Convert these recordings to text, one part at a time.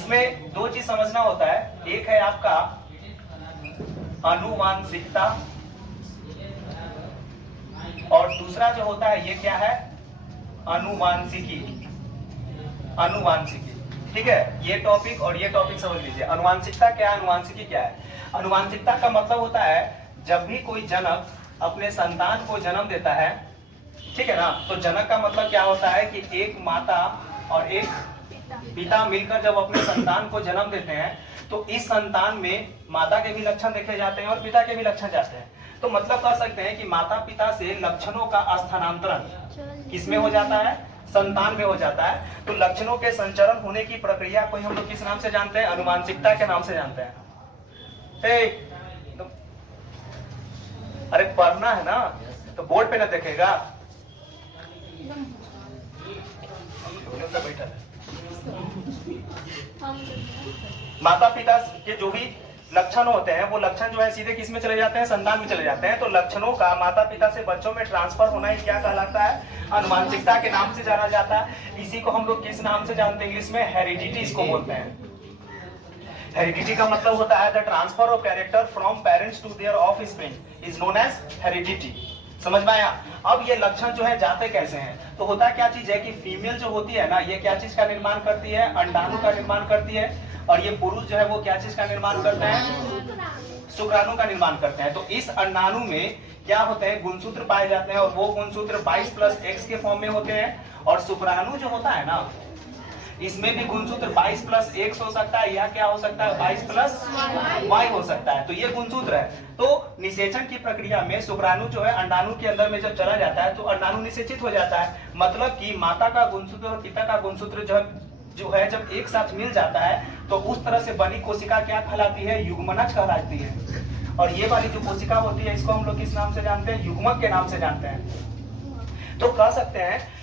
इसमें दो चीज समझना होता है, एक है आपका आनुवांशिकता और दूसरा जो होता है ये क्या है, अनुवांशिकी। अनुवांशिकी, ठीक है, ये टॉपिक और ये टॉपिक समझ लीजिए। अनुवांशिकता क्या है, अनुवांशिकी क्या है। अनुवांशिकता का मतलब होता है जब भी कोई जनक अपने संतान को जन्म देता है, ठीक है ना, तो जनक का मतलब क्या होता है कि एक माता और एक पिता मिलकर जब अपने संतान को जन्म देते हैं तो इस संतान में माता के भी लक्षण देखे जाते हैं और पिता के भी लक्षण जाते हैं। तो मतलब कह सकते हैं कि माता पिता से लक्षणों का स्थानांतरण किसमें हो जाता है, संतान में हो जाता है। तो लक्षणों के संचरण होने की प्रक्रिया को हम लोग किस नाम से जानते हैं, अनुवांशिकता के नाम से जानते हैं। अरे पढ़ना है ना, तो बोर्ड पे ना देखेगा, बैठा है। माता पिता के जो भी लक्षण होते हैं वो लक्षण जो है सीधे किस में चले जाते हैं, संतान में चले जाते हैं। तो लक्षणों का माता पिता से बच्चों में ट्रांसफर होना ही क्या कहलाता है, अनुवांशिकता के नाम से जाना जाता है। इसी को हम लोग किस नाम से जानते हैं, इंग्लिश में हेरिडिटी इसको बोलते हैं। हेरिडिटी का मतलब होता है the transfer of character from parents to their offspring is known as heredity. समझ में आया। अब ये लक्षण जो है जाते कैसे हैं, तो होता क्या चीज है कि फीमेल जो होती है ना, ये क्या चीज का निर्माण करती है, अंडाणु का निर्माण करती है, और ये पुरुष जो है वो क्या चीज का निर्माण करते हैं, शुक्राणु का निर्माण करते हैं। तो इस अंडाणु में क्या होते हैं, गुणसूत्र पाए जाते हैं और वो गुणसूत्र 22+X के फॉर्म में होते हैं। और शुक्राणु जो होता है ना, इसमें भी गुणसूत्र 22+X हो सकता है या क्या हो सकता है, 22+Y हो सकता है। तो ये गुणसूत्र है। तो निषेचन की प्रक्रिया में शुक्राणु जो है अंडाणु के अंदर में जब चला जाता है तो अंडाणु निषेचित हो जाता है। मतलब कि माता का गुणसूत्र और पिता का गुणसूत्र जो है जब एक साथ मिल जाता है तो उस तरह से बनी कोशिका क्या कहलाती है, युग्मनज कहलाती है। और ये वाली जो कोशिका होती है इसको हम लोग किस नाम से जानते हैं, युग्मक के नाम से जानते हैं। तो कह सकते हैं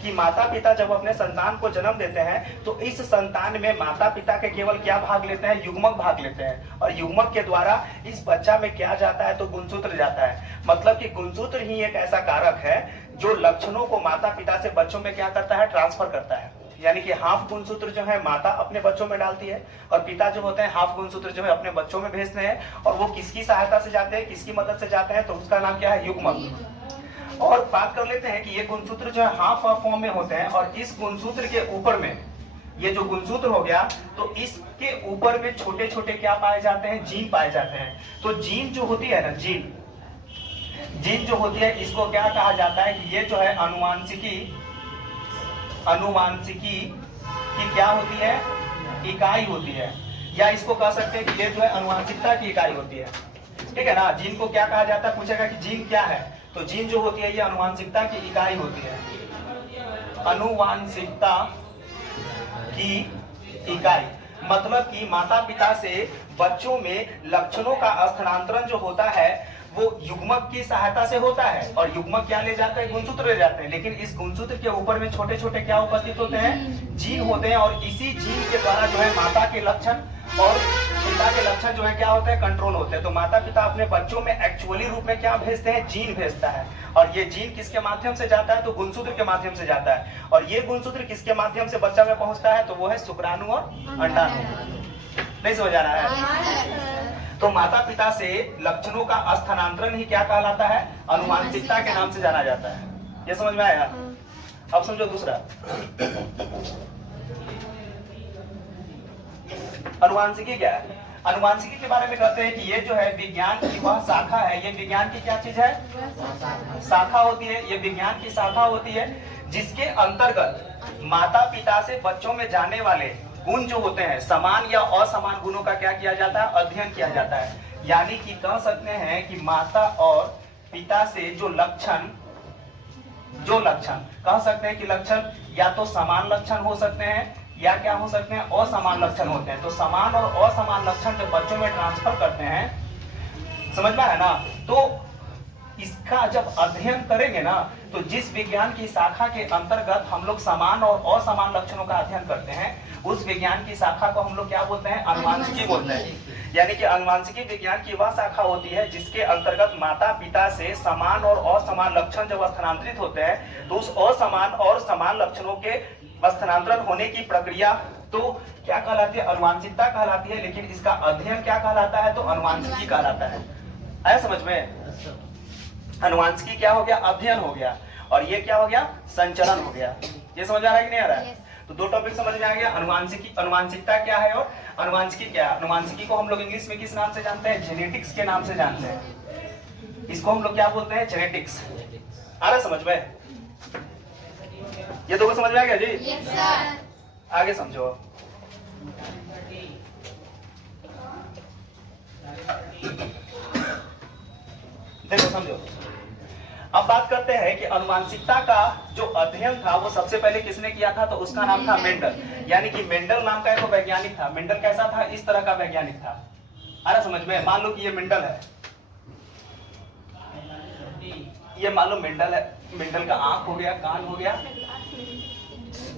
कि माता पिता जब अपने संतान को जन्म देते हैं तो इस संतान में माता पिता के केवल क्या भाग लेते हैं, युग्मक भाग लेते हैं। और युग्मक के द्वारा इस बच्चा में क्या जाता है, तो गुणसूत्र जाता है। मतलब कि गुणसूत्र ही एक ऐसा कारक है जो लक्षणों को माता पिता से बच्चों में क्या करता है, ट्रांसफर करता है। यानी कि हाफ गुणसूत्र जो है माता अपने बच्चों में डालती है और पिता जो होते हैं हाफ गुणसूत्र जो है अपने बच्चों में भेजते हैं। और वो किसकी सहायता से जाते हैं, किसकी मदद से जाते हैं, तो उसका नाम क्या है, युग्मक। और बात कर लेते हैं कि ये गुणसूत्र जो है हाफ फॉर्म में होते हैं और इस गुणसूत्र के ऊपर में, ये जो गुणसूत्र हो गया, तो इसके ऊपर में छोटे छोटे क्या पाए जाते हैं, जीन पाए जाते हैं। तो जीन जो होती है ना, जीन जो होती है इसको क्या कहा जाता है कि ये जो है अनुवांशिकी की क्या होती है, इकाई होती है। या इसको कह सकते हैं कि ये जो है अनुवांशिकता की इकाई होती है। ठीक है ना। जीन को क्या कहा जाता है, पूछेगा कि जीन क्या है, तो जीन जो होती है ये अनुवांशिकता की इकाई होती है। अनुवांशिकता की इकाई मतलब कि माता पिता से बच्चों में लक्षणों का स्थानांतरण जो होता है वो युग्मक की सहायता से होता है। और युग्मक क्या ले जाते हैं, गुणसूत्र ले जाते हैं। लेकिन इस गुणसूत्र के ऊपर में छोटे छोटे क्या उपस्थित होते हैं, जीन होते हैं। और इसी जीन के द्वारा जो है माता के लक्षण और पिता के लक्षण जो है क्या होते हैं, कंट्रोल होते हैं। तो माता पिता अपने बच्चों में एक्चुअली रूप में क्या भेजते हैं, जीन भेजता है। और ये जीन किसके माध्यम से जाता है, तो गुणसूत्र के माध्यम से जाता है। और ये गुणसूत्र किसके माध्यम से बच्चा में पहुंचता है, तो वो है शुक्राणु और अंडाणु। नहीं समझ आ रहा है। तो माता पिता से लक्षणों का स्थानांतरण ही क्या कहलाता है, अनुवांशिकता के नाम से जाना जाता है। ये समझ में आया। अब समझो दूसरा, अनुवांशिकी क्या है। अनुवांशिकी के बारे में कहते हैं कि ये जो है विज्ञान की वह शाखा है। ये विज्ञान की क्या चीज है, शाखा होती है। ये विज्ञान की शाखा होती है जिसके अंतर्गत माता पिता से बच्चों में जाने वाले गुण जो होते हैं, समान या असमान गुणों का क्या किया जाता है, अध्ययन किया जाता है। यानी कि कह सकते हैं कि माता और पिता से जो लक्षण कह सकते हैं कि लक्षण या तो समान लक्षण हो सकते हैं या क्या हो सकते हैं, असमान लक्षण होते हैं। तो समान और असमान लक्षण जब बच्चों में ट्रांसफर करते हैं, समझ में है ना, तो इसका जब अध्ययन करेंगे ना, तो जिस विज्ञान की शाखा के अंतर्गत हम लोग समान और असमान लक्षणों का अध्ययन करते हैं, उस विज्ञान की शाखा को हम लोग क्या बोलते हैं, अनुवांशिकी बोलते हैं। यानी कि अनुवांशिकी विज्ञान की वह शाखा होती है जिसके अंतर्गत माता पिता से समान और असमान लक्षण जब स्थानांतरित होते हैं, तो उस असमान और समान लक्षणों के स्थानांतरण होने की प्रक्रिया तो क्या कहलाती है? अनुवांशिकता कहलाती है, लेकिन इसका अध्ययन क्या कहलाता है? तो अनुवांशिकी कहलाता है। आया समझ में? अनुवांशिकी क्या हो गया? अध्ययन हो गया, और ये क्या हो गया? संचरण हो गया। ये समझ आ रहा है कि नहीं आ रहा है? तो दो टॉपिक समझ में आ गया, अनुवांशिकी, अनुवांशिकता क्या है और अनुवांशिकी क्या है। अनुवांशिकी को हम लोग इंग्लिश में किस नाम से जानते हैं? जेनेटिक्स के नाम से जानते हैं। इसको हम लोग क्या बोलते हैं? जेनेटिक्स। आ रहा समझ में? ये दो समझ में आ गया जी? Yes sir. आगे समझो। देखो समझो, अब बात करते हैं कि अनुवांशिकता का जो अध्ययन था वो सबसे पहले किसने किया था? तो उसका नाम था मेंडल। यानी कि मेंडल नाम का एक वैज्ञानिक था। मेंडल कैसा था? इस तरह का वैज्ञानिक था। आ रहा समझ में? मान लो कि ये मेंडल है, ये मान लो मेंडल है। मेंडल का आंख हो गया, कान हो गया,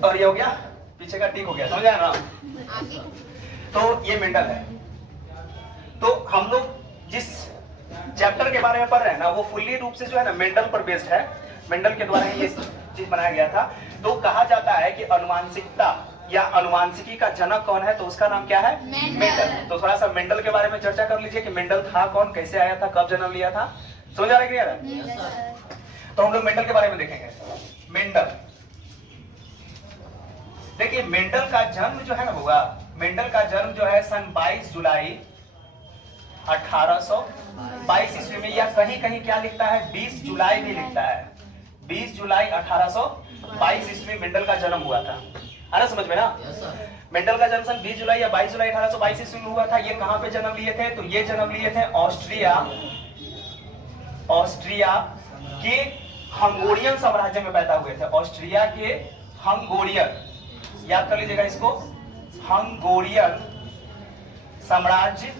और ये हो गया पीछे का टीक हो गया। समझ आया ना? तो ये मेंडल है। तो हम लोग जिस चैप्टर के बारे में पढ़ रहे हैं ना, वो फुल्ली रूप से जो है ना मेंडल पर बेस्ड है। मेंडल के द्वारा ही ये चीज बनाया गया था। तो कहा जाता है कि अनुवांशिकता या अनुवांशिकी का जनक कौन है? तो उसका नाम क्या है? मेंडल। तो थोड़ा सा मेंडल के बारे में चर्चा कर लीजिए कि मेंडल था कौन, कैसे आया था, कब जन्म लिया था। समझ आ रहा है कि नहीं आ रहा है? तो हम लोग मेंडल के बारे में देखेंगे। मेंडल, देखिए मेंडल का जन्म जो है ना हुआ, मेंडल का जन्म जो है सन 22 जुलाई 1822 ईस्वी में, या कहीं कहीं क्या लिखता है? 20 जुलाई भी लिखता है। 20 जुलाई 1822 ईस्वी में मेंडल का जन्म हुआ था। आ रहा समझ में ना? मेंडल का जन्म सन 20 जुलाई या 22 जुलाई 1822 ईस्वी में हुआ था। ये कहां पे जन्म लिए थे? तो ये जन्म लिए थे ऑस्ट्रिया के हंगोरियन साम्राज्य में पैदा हुए थे। ऑस्ट्रिया के हंगोरियन, याद कर लीजिएगा इसको, हंगोरियन साम्राज्य,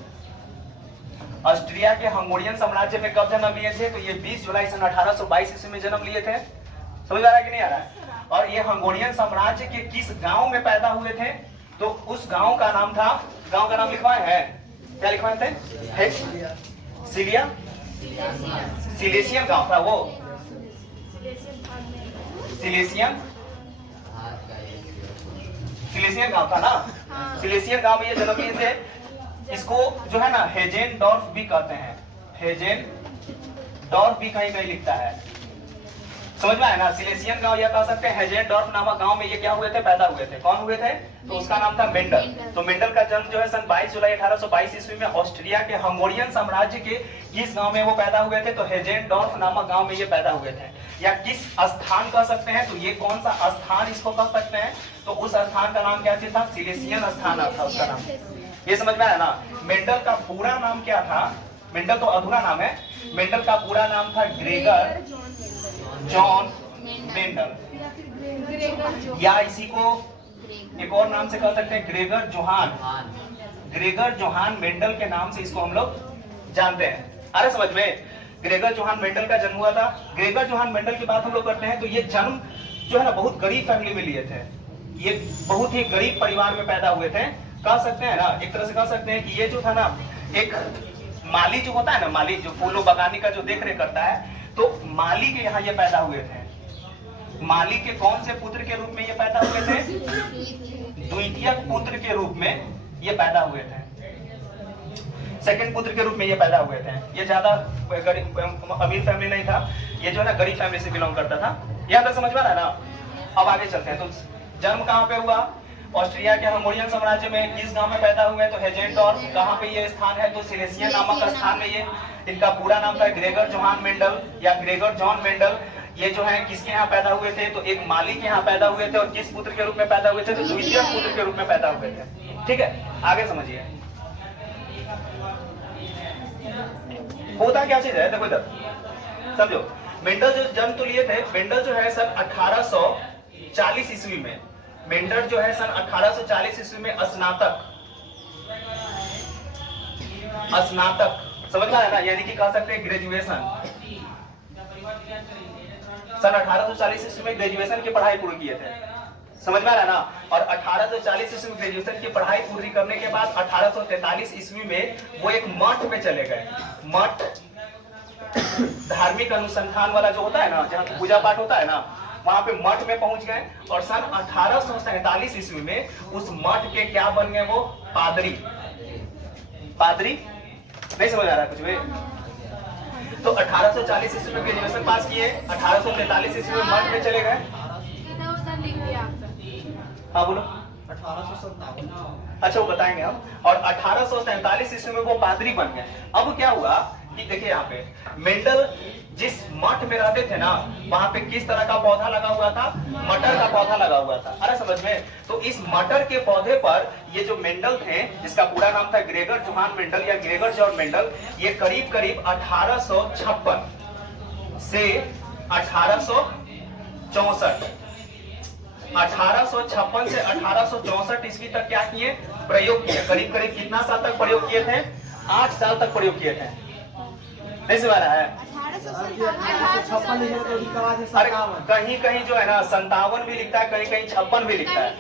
ऑस्ट्रिया के हंगोरियन साम्राज्य में कब जन्म लिए थे? तो ये 20 जुलाई सन 1822 ईस्वी में जन्म लिए थे। समझ आ रहा है कि नहीं आ रहा है? और ये हंगोरियन साम्राज्य के किस गांव में पैदा हुए थे? तो उस गांव का नाम था, गांव का नाम लिखवाए हैं, क्या लिखवाए थे? सिलिया, सिलेसियन गांव था वो। सिलेसियन गांव था ना? सिलेसियन गांव में ये जन्म लिए थे। इसको जो है ना हेजेनडॉर्फ भी कहते हैं। हेजेनडॉर्फ भी कहीं कहीं लिखता है। समझ में आया ना? सिलेसियन गांव या कह सकते हैं हेजेनडॉर्फ नामक गांव में ये क्या हुए थे? पैदा हुए थे। कौन हुए थे? तो उसका नाम था मेंडल। तो मेंडल का जन्म जो है सन 22 जुलाई 1822 ईस्वी में ऑस्ट्रिया के हंगोरियन साम्राज्य के किस गांव में वो पैदा हुए थे? तो हेजेनडॉर्फ नामक गांव में ये पैदा हुए थे। या किस स्थान कह सकते हैं? तो ये कौन सा स्थान इसको कह सकते हैं? तो उस स्थान का नाम क्या था? सिलेसियन स्थान था उसका नाम। ये समझ में आया ना? मेंडल का पूरा नाम क्या था? मेंडल तो अधूरा नाम है। मेंडल का पूरा नाम था ग्रेगर जॉन मेंडल, या इसी को एक और नाम से कह सकते हैं Gregor Johann. Gregor Johann Mendel के नाम से इसको हम लोग जानते हैं। अरे समझ में? ग्रेगर जोहान मेंडल का जन्म हुआ था। ग्रेगर जोहान मेंडल की बात हम लोग करते हैं तो ये जन्म जो है ना बहुत गरीब फैमिली में लिए थे। ये बहुत ही गरीब परिवार में पैदा हुए थे। कह सकते हैं ना, एक तरह से कह सकते हैं कि ये जो था ना, एक माली जो होता है ना, माली जो फूलों बगानी का जो देख रेख करता है, तो माली के यहाँ ये पैदा हुए थे। माली के कौन से पुत्र के रूप में ये पैदा हुए थे? द्वितीयक पुत्र के रूप में ये पैदा हुए थे। सेकंड पुत्र के रूप में ये पैदा हुए थे। ये ज्यादा अमीर फैमिली नहीं था, ये जो है ना गरीब फैमिली से बिलोंग करता था। यहाँ तक समझ में आ रहा है ना? अब आगे चलते हैं। तो जन्म कहाँ पे हुआ? ऑस्ट्रिया के हंगोरियन साम्राज्य में। किस गांव में पैदा हुए? तो हेजेनडॉर्फ। कहाँ पे ये स्थान है? तो सिलेसियन नामक स्थान में। ये इनका पूरा नाम था ग्रेगर जोहान मेंडल या ग्रेगर जॉन मेंडल। ये जो है किसके यहाँ पैदा हुए थे? तो एक माली के यहाँ पैदा हुए थे। और किस पुत्र के रूप में पैदा हुए थे? तो द्वितीय पुत्र के रूप में पैदा हुए थे। ठीक है, आगे समझिए होता क्या चीज है। देखो इधर समझो, मेंडल जो जन्म तो लिए थे, मेंडल जो है सन 1840 ईस्वी में, मेंडल जो है सन 1840 ईस्वी में स्नातक समझ में आया ना? यानी कि कह सकते हैं ग्रेजुएशन। सन 1840 ईस्वी में ग्रेजुएशन की पढ़ाई पूरी किए थे। समझ में आ रहा है ना? और 1840 ईस्वी में ग्रेजुएशन की पढ़ाई पूरी करने के बाद 1843 ईस्वी में वो एक मठ में चले गए। मठ धार्मिक अनुसंधान वाला जो होता है ना, जहाँ पूजा पाठ होता है ना, वहां पे मठ में पहुंच गए और सन 1847 ईस्वी में उस मठ के क्या बन गए, वो पादरी। पादरी नहीं समझ आ रहा कुछ भी? तो 1840 ईस्वी में ग्रेजुएशन पास किए, 1843 ईस्वी में मठ में चले गए। हाँ बोलो। 1857। अच्छा वो बताएंगे हम। और 1847 ईस्वी में वो पादरी बन गए। अब क्या हुआ कि देखिए यहाँ पे मेंडल जिस मठ में रहते थे ना, वहां पे किस तरह का पौधा लगा हुआ था, मटर का पौधा लगा हुआ था। अरे समझ में? तो इस मटर के पौधे पर ये जो मेंडल थे, जिसका पूरा नाम था ग्रेगर जोहान मेंडल या ग्रेगर जॉर्ज मेंडल, ये करीब करीब 1856 से 1864 1856 से 1864 ईस्वी तक क्या किए, प्रयोग किए। करीब करीब कितना साल तक प्रयोग किए थे? 8 साल तक प्रयोग किए थे। नहीं समझ रहा है? अरे कहीं कहीं जो है ना 57 भी लिखता है, कहीं कहीं 56 भी लिखता है।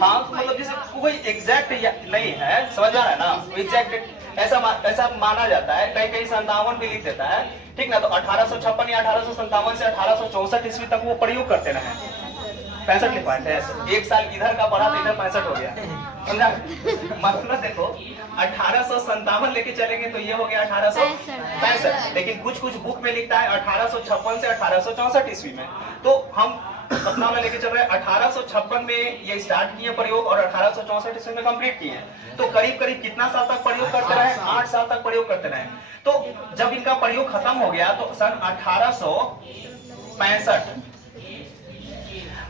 हाँ मतलब जैसे कोई एग्जैक्ट नहीं है, समझ आ रहा है ना? एग्जैक्ट ऐसा माना जाता है, कहीं कहीं 57 भी लिख देता है, ठीक ना? तो 1856 या 1857 से 1864 ईस्वी तक वो प्रयोग करते रहे। 65 लिखवाए थे, एक साल इधर का पढ़ा तो इधर 65 हो गया, समझा? मतलब देखो 1857 लेके चलेंगे तो ये हो गया 1865, लेकिन कुछ कुछ बुक में लिखता है 1856 से 1864 ईस्वी में। तो हम अपना वाला लेके चल रहे हैं 1856 में ये स्टार्ट किए प्रयोग और 1864 ईस्वी में कंप्लीट किए। तो करीब करीब कितना साल तक प्रयोग करते रहे? 8 साल तक प्रयोग करते रहे। तो जब इनका प्रयोग खत्म हो गया तो सन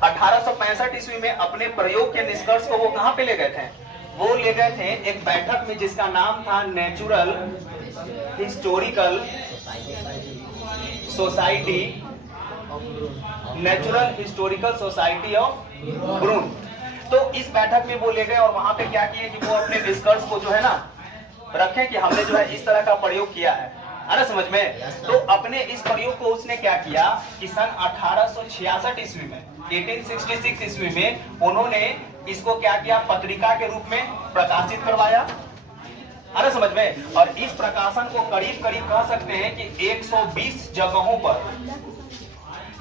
1865 ईस्वी में अपने प्रयोग के निष्कर्ष को वो कहां पे ले गए थे? वो ले गए थे एक बैठक में जिसका नाम था natural historical society, natural historical society of Brünn. तो इस बैठक में वो ले गए और वहां पे क्या किए कि वो अपने निष्कर्ष को जो है ना रखें कि हमने जो है इस तरह का प्रयोग किया है। अरे समझ में? तो अपने इस प्रयोग को उसने क्या किया कि सन 1866 ईस्वी में 1866 ईस्वी में उन्होंने इसको क्या किया, पत्रिका के रूप में प्रकाशित करवाया। अरे समझ में? और इस प्रकाशन को करीब करीब कह सकते हैं कि 120 जगहों पर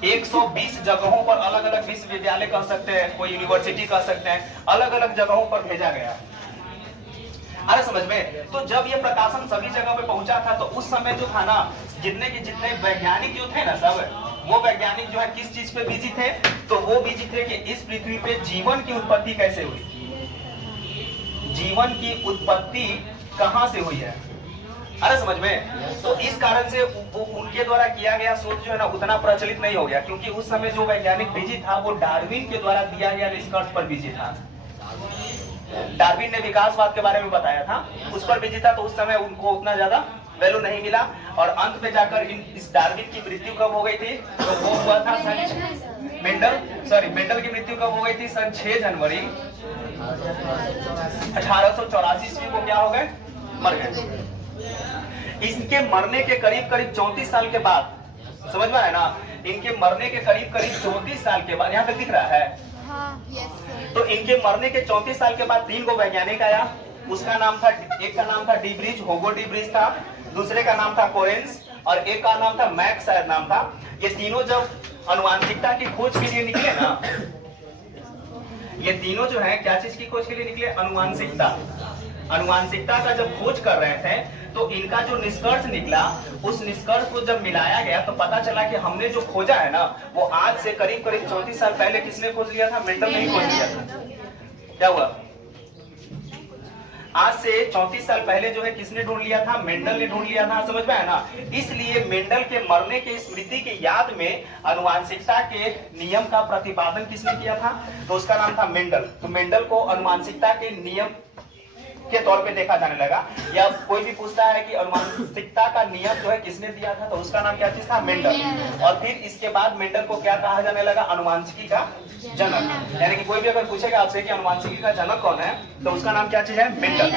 120 जगहों पर अलग अलग विश्वविद्यालय कह सकते हैं, कोई यूनिवर्सिटी कह सकते हैं, अलग अलग जगहों पर भेजा गया। अरे समझ में? तो जब ये प्रकाशन सभी जगह पे पहुंचा था तो उस समय जो था ना, जितने के जितने वैज्ञानिक जो थे ना सब, वो वैज्ञानिक जो है किस चीज पे बिजी थे? तो वो बिजी थे कि इस पृथ्वी पे जीवन की उत्पत्ति कैसे हुई, जीवन की उत्पत्ति कहां से हुई है। अरे समझ में? तो इस कारण से उनके द्वारा किया गया शोध जो है ना उतना प्रचलित नहीं हो गया, क्योंकि उस समय जो वैज्ञानिक बिजी था वो डार्विन के द्वारा दिया गया निष्कर्ष पर बिजी था। डार्विन ने विकासवाद के बारे में बताया था, उस पर बिजी था, तो उस समय उनको उतना ज्यादा वैल्यू नहीं मिला। और अंत में जाकर इस डार्विन की मृत्यु कब हो गई थी? तो वो हुआ था मेंडल की मृत्यु कब हो गई थी? सन 6 जनवरी 1884 ईस्वी को क्या हो गए, मर गए। इनके मरने के करीब करीब 34 साल के बाद, समझ में आया ना? इनके मरने के करीब करीब 34 साल के बाद, यहाँ पे दिख रहा है। तो इनके मरने के 34 साल के बाद 3 को वैज्ञानिक आया। उसका नाम था, एक का नाम था डीब्रिज, होगो डीब्रिज था, दूसरे का नाम था कोरेंस और एक का नाम था मैक्स शायद नाम था। ये तीनों जब अनुवांशिकता की खोज के लिए निकले ना, ये तीनों जो है क्या चीज की खोज के लिए निकले? अनुवांशिकता। अनुवांशिकता का जब खोज कर रहे थे तो इनका जो निष्कर्ष निकला, उस निष्कर्ष को जब मिलाया गया तो पता चला कि हमने जो खोजा है ना वो आज से करीब करीब 34 साल पहले किसने खोज लिया था? मेंडल ने ही खोज लिया था। क्या हुआ? आज से 34 साल पहले जो है किसने ढूंढ लिया था? मेंडल ने ढूंढ लिया था। समझ में आया ना? इसलिए मेंडल के मरने के स्मृति के याद में अनुवांशिकता के नियम का प्रतिपादन किसने किया था? तो उसका नाम था मेंडल। तो मेंडल को अनुवांशिकता के नियम के तौर पे देखा जाने लगा। या कोई भी पूछता है कि अनुवांशिकता का नियम जो है किसने दिया था, तो उसका नाम क्या चीज था? मेंडल। और फिर इसके बाद मेंडल को क्या कहा जाने लगा? अनुवांशिकी का जनक। यानी कि कोई भी अगर पूछेगा आपसे कि अनुवांशिकी का जनक कौन है, तो उसका नाम क्या चीज है? मेंडल।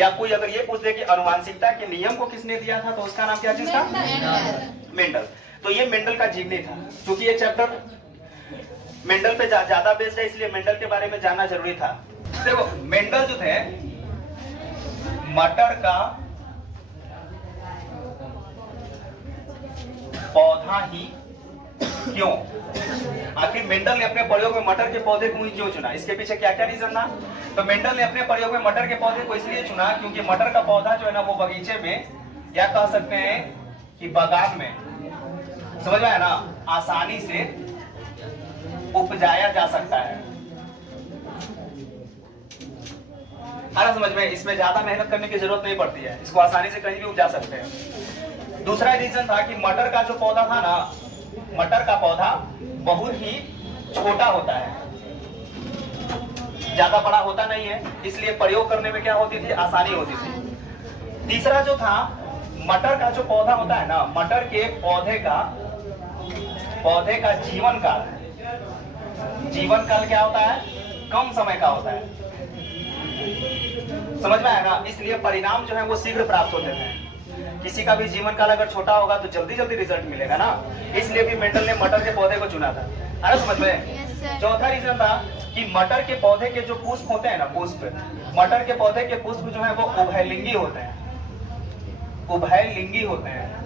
या कोई अगर ये पूछ दे कि अनुवांशिकता के नियम को किसने दिया था, तो उसका नाम क्या चीज था? मेंडल। तो ये मेंडल का जीवनी था। क्योंकि ये चैप्टर मेंडल पे ज्यादा बेस्ड है, इसलिए मेंडल के बारे में जानना जरूरी था। देखो मेंडल जो थे मटर का पौधा ही क्यों? आखिर मेंडल ने अपने प्रयोग में मटर के पौधे को ही क्यों चुना? इसके पीछे क्या क्या रीजन था? तो मेंडल ने अपने प्रयोग में मटर के पौधे को इसलिए चुना क्योंकि मटर का पौधा जो है ना वो बगीचे में, या कह सकते हैं कि बागान में, समझ में आया ना, आसानी से उपजाया जा सकता है। आना समझ में? इसमें ज्यादा मेहनत करने की जरूरत नहीं पड़ती है, इसको आसानी से कहीं भी उपजा सकते हैं। दूसरा रीजन था कि मटर का जो पौधा था ना, मटर का पौधा बहुत ही छोटा होता है, ज्यादा बड़ा होता नहीं है, इसलिए प्रयोग करने में क्या होती थी? आसानी होती थी। तीसरा जो था, मटर का जो पौधा होता है ना, मटर के पौधे का जीवन काल क्या होता है? कम समय का होता है। समझ में आया ना? इसलिए परिणाम जो है वो शीघ्र प्राप्त होते हैं। किसी का भी जीवन काल अगर छोटा होगा तो जल्दी जल्दी रिजल्ट मिलेगा ना, इसलिए भी मेंडल ने मटर के पौधे को चुना था। अरे समझ में? चौथा रीजन था कि मटर के पौधे के जो पुष्प होते हैं ना, पुष्प, मटर के पौधे के पुष्प जो है वो उभयलिंगी होते हैं। उभयलिंगी होते हैं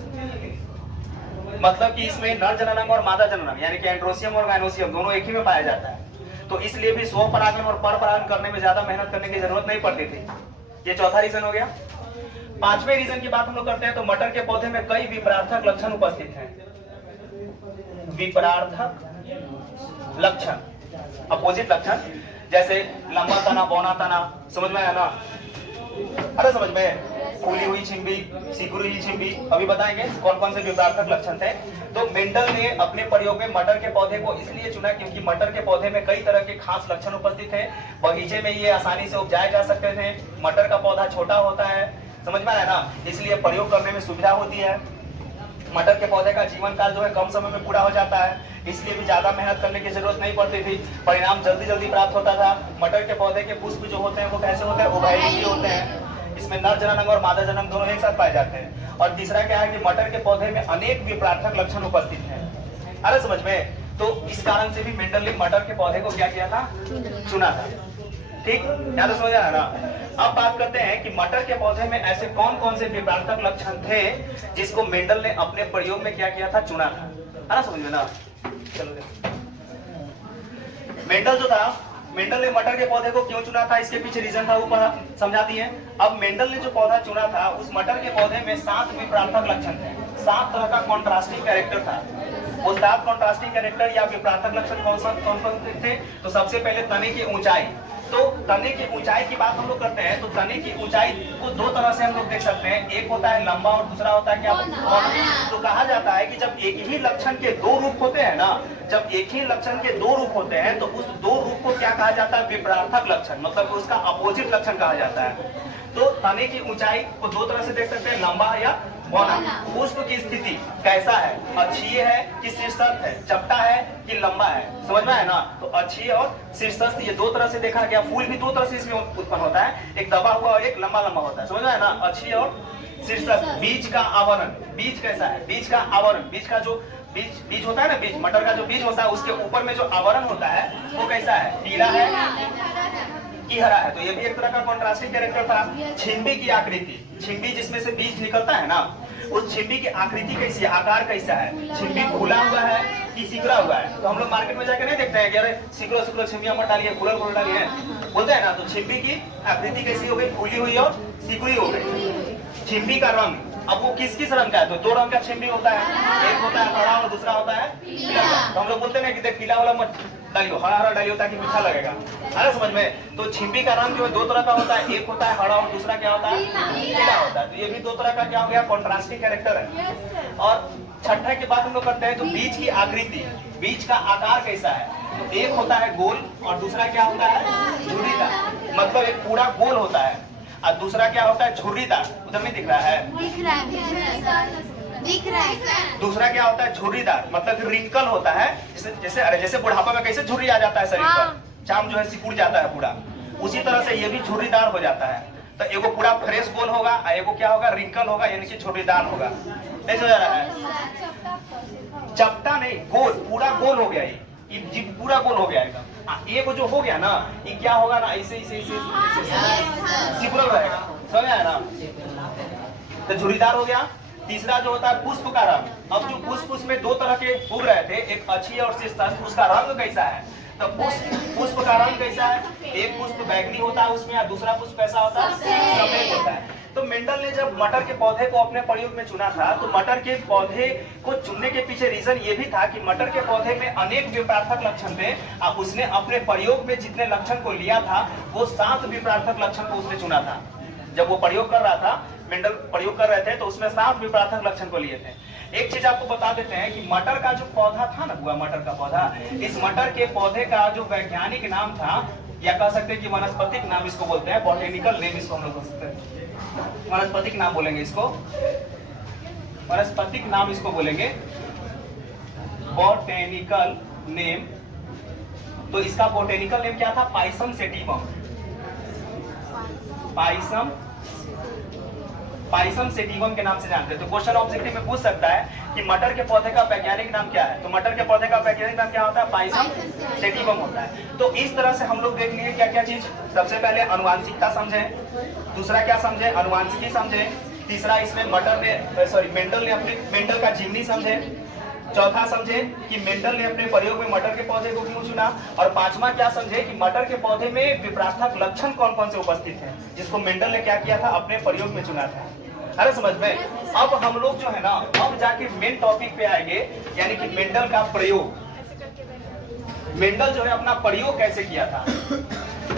मतलब कि इसमें नर जननांग और मादा जननांग यानी कि एंड्रोसियम और गायनोसियम दोनों एक ही में पाया जाता है, तो इसलिए भी स्वपरागन और परपरागन करने में ज्यादा मेहनत करने की जरूरत नहीं पड़ती थी। ये चौथा रीजन हो गया। पांचवें रीजन की बात हम लोग करते हैं तो मटर के पौधे में कई विपरार्थक लक्षण उपस्थित हैं। विपरार्थक लक्षण, अपोजिट लक्षण, जैसे लंबा तना, बौना तना, समझ में आया ना? अरे समझ में? फूली हुई छिम्बी, सिकुड़ी हुई छिम्बी, अभी बताएंगे कौन कौन से विपरार्थक लक्षण थे। तो मेंडल ने अपने प्रयोग में मटर के पौधे को इसलिए चुना क्योंकि मटर के पौधे में कई तरह के खास लक्षण उपस्थित थे। बगीचे में ये आसानी से उपजाए जा सकते थे, मटर का पौधा छोटा होता है, समझ में आया ना, इसलिए प्रयोग करने में सुविधा होती है। मटर के पौधे का जीवन काल जो है कम समय में पूरा हो जाता है, इसलिए भी ज्यादा मेहनत करने की जरूरत नहीं पड़ती थी, परिणाम जल्दी जल्दी प्राप्त होता था। मटर के पौधे के पुष्प जो होते हैं वो कैसे होते हैं? उभयलिंगी होते हैं, इसमें नर जननांग और मादा जननांग दोनों एक साथ पाए जाते हैं। और तीसरा क्या है कि मटर के पौधे में अनेक विपरार्थक लक्षण उपस्थित हैं। अरे समझ में? तो इस कारण से भी मेंडल ने मटर के पौधे को क्या किया था? चुना था। ठीक, यहाँ तो समझ आया ना? अब बात करते हैं कि मटर के पौधे में ऐसे कौन कौन से विपरार्थक लक्षण थे जिसको मेंडल ने अपने प्रयोग में क्या किया था? चुना था। है ना समझ में ना? चलो, मेंडल जो था, मेंडल ने मटर के पौधे को क्यों चुना था, इसके पीछे रीजन था, ऊपर समझा दिए। अब मेंडल ने जो पौधा चुना था उस मटर के पौधे में 7 विपरार्थक लक्षण थे, 7 तरह का कॉन्ट्रास्टिंग कैरेक्टर था। वो 7 कॉन्ट्रास्टिंग कैरेक्टर या विपरार्थक लक्षण कौन कौन थे? तो सबसे पहले तने की ऊंचाई। तो तने की ऊंचाई की बात हम लोग करते हैं तो तने की ऊंचाई को दो तरह से हम लोग देख सकते हैं, एक होता है लंबा और दूसरा होता है क्या? तो कहा जाता है कि जब एक ही लक्षण के 2 रूप होते हैं ना, जब एक ही लक्षण के 2 रूप होते हैं तो उस 2 रूप को क्या कहा जाता है? विपरार्थक लक्षण, मतलब उसका अपोजिट लक्षण कहा जाता है। तो तने की ऊंचाई को 2 तरह से देख सकते हैं, लंबा या बौना। पुष्प की स्थिति कैसा है? अक्षीय है कि शीर्षस्थ है? चपटा है कि लंबा है? समझ में आया ना? तो अक्षीय और शीर्षस्थ ये 2 तरह से देखा गया। फूल भी 2 तरह से इसमें उत्पन्न होता है, एक दबा हुआ और एक लंबा लंबा होता है। समझ में आया ना? अक्षीय और शीर्षस्थ। बीज का आवरण, बीज कैसा है? बीज का आवरण, बीज का जो बीज होता है ना, बीज, मटर का जो बीज होता है उसके ऊपर में जो आवरण होता है वो कैसा है? पीला है कि हरा है? तो ये भी एक तरह का कॉन्ट्रास्टिंग कैरेक्टर था। छिम्बी की आकृति, छिम्बी जिसमें से बीज निकलता है ना, उस छिम्बी की आकृति कैसी है? आकार कैसा है? छिम्बी फूला हुआ है कि सिकुड़ा हुआ है? तो हम लोग मार्केट में जाकर नहीं देखते हैं कि अरे सिकुड़ा सिकुड़ा छिम्बियां मत डालिए, फूल फूल डालिए, बोलते हैं ना। तो छिम्बी की आकृति कैसी हो गई? फूली हुई और सिकुड़ी हो गई। छिम्बी का रंग, अब वो किस किस रंग का है? तो 2 रंग का छिम्बी होता है, एक होता है हरा और दूसरा होता है पीला। तो हम लोग बोलते हैं कि देख पीला वाला मत डालियो, हरा हरा डालियो ताकि मीठा लगेगा। अरे समझ में? तो छिम्बी का रंग जो है 2 तरह का होता है, एक होता है हरा और दूसरा क्या होता है? पीला होता है। तो ये भी 2 तरह का क्या हो गया? कॉन्ट्रास्टिंग कैरेक्टर है। और छठा की बात हम लोग करते हैं तो बीज की आकृति, बीज का आकार कैसा है? तो एक होता है गोल और दूसरा क्या होता है? झुर्रीदार, मतलब एक पूरा गोल होता है और दूसरा क्या होता है? झुर्रीदार। उधर में दिख रहा है? दिख रहा है। दूसरा क्या होता है? झुर्रीदार, मतलब रिंकल होता है, जैसे बुढ़ापा में कैसे झुर्री आ जाता है शरीर पर, चाम जो है सिकुड़ जाता है पूरा, उसी तरह से ये भी झुर्रीदार हो जाता है। तो एगो पूरा फ्रेश गोल होगा और एगो क्या होगा? रिंकल होगा, यानी कि झुर्रीदार होगा। नहीं समझ आ रहा है? चपटा नहीं, गोल, पूरा गोल हो गया, ये पूरा गोल हो गया एकदम। एक जो हो गया ना, ये क्या होगा ना, ऐसे सिकुड़ल रहेगा। समझ आया ना? तो झुर्रीदार हो गया। तीसरा जो होता है पुष्प का रंग। अब जो पुष्प उसमें दो तरह के उग रहे थे, एक अच्छी और शीर्ष, उसका रंग कैसा है? तो पुष्प का रंग कैसा है? एक पुष्प बैगनी होता है उसमें, और दूसरा पुष्प कैसा होता है? सफेद होता है। तो मेंडल ने जब मटर के पौधे को अपने प्रयोग में चुना था, तो मटर के पौधे को चुनने के पीछे रीजन ये भी था कि मटर के पौधे में अनेक विपरार्थक लक्षण थे। अब उसने अपने प्रयोग में जितने लक्षण को लिया था, वो 7 विपरार्थक लक्षण को उसने चुना था। जब वो प्रयोग कर रहा था, मेंडल प्रयोग कर रहे थे, तो उसमें 7 विपरार्थक लक्षण को लिए थे। एक चीज आपको बता देते हैं कि मटर का जो पौधा था ना, हुआ मटर का पौधा, इस मटर के पौधे का जो वैज्ञानिक नाम था, या कह सकते हैं कि वनस्पतिक नाम इसको बोलते हैं, बॉटेनिकल नेम इसको हम लोग बोल सकते हैं, वनस्पतिक नाम बोलेंगे इसको, वनस्पतिक नाम इसको बोलेंगे बॉटेनिकल नेम। तो इसका बॉटेनिकल नेम क्या था? Pisum sativum. पाइसम सेटिवम के नाम से जानते हैं। तो क्वेश्चन ऑब्जेक्टिव में पूछ सकता है कि मटर के पौधे का वैज्ञानिक नाम क्या है? तो मटर के पौधे का वैज्ञानिक नाम क्या होता है? पाइसम सेटिवम होता है। तो इस तरह से हम लोग देख लिए क्या क्या चीज। सबसे पहले अनुवांशिकता समझे, दूसरा क्या समझे? अनुवांशिकी समझे, तीसरा इसमें मेंडल का जीवनी समझे, चौथा समझे कि मेंडल ने अपने प्रयोग में मटर के पौधे को क्यों चुना, और पांचवा क्या समझे कि मटर के पौधे में विपरार्थक लक्षण कौन कौन से उपस्थित हैं, जिसको मेंडल ने क्या किया था? अपने प्रयोग में चुना था। अरे समझ में? अब हम लोग जो है ना, अब जाके मेन टॉपिक पे आएंगे, यानी कि मेंडल का प्रयोग। मेंडल जो है अपना प्रयोग कैसे किया था,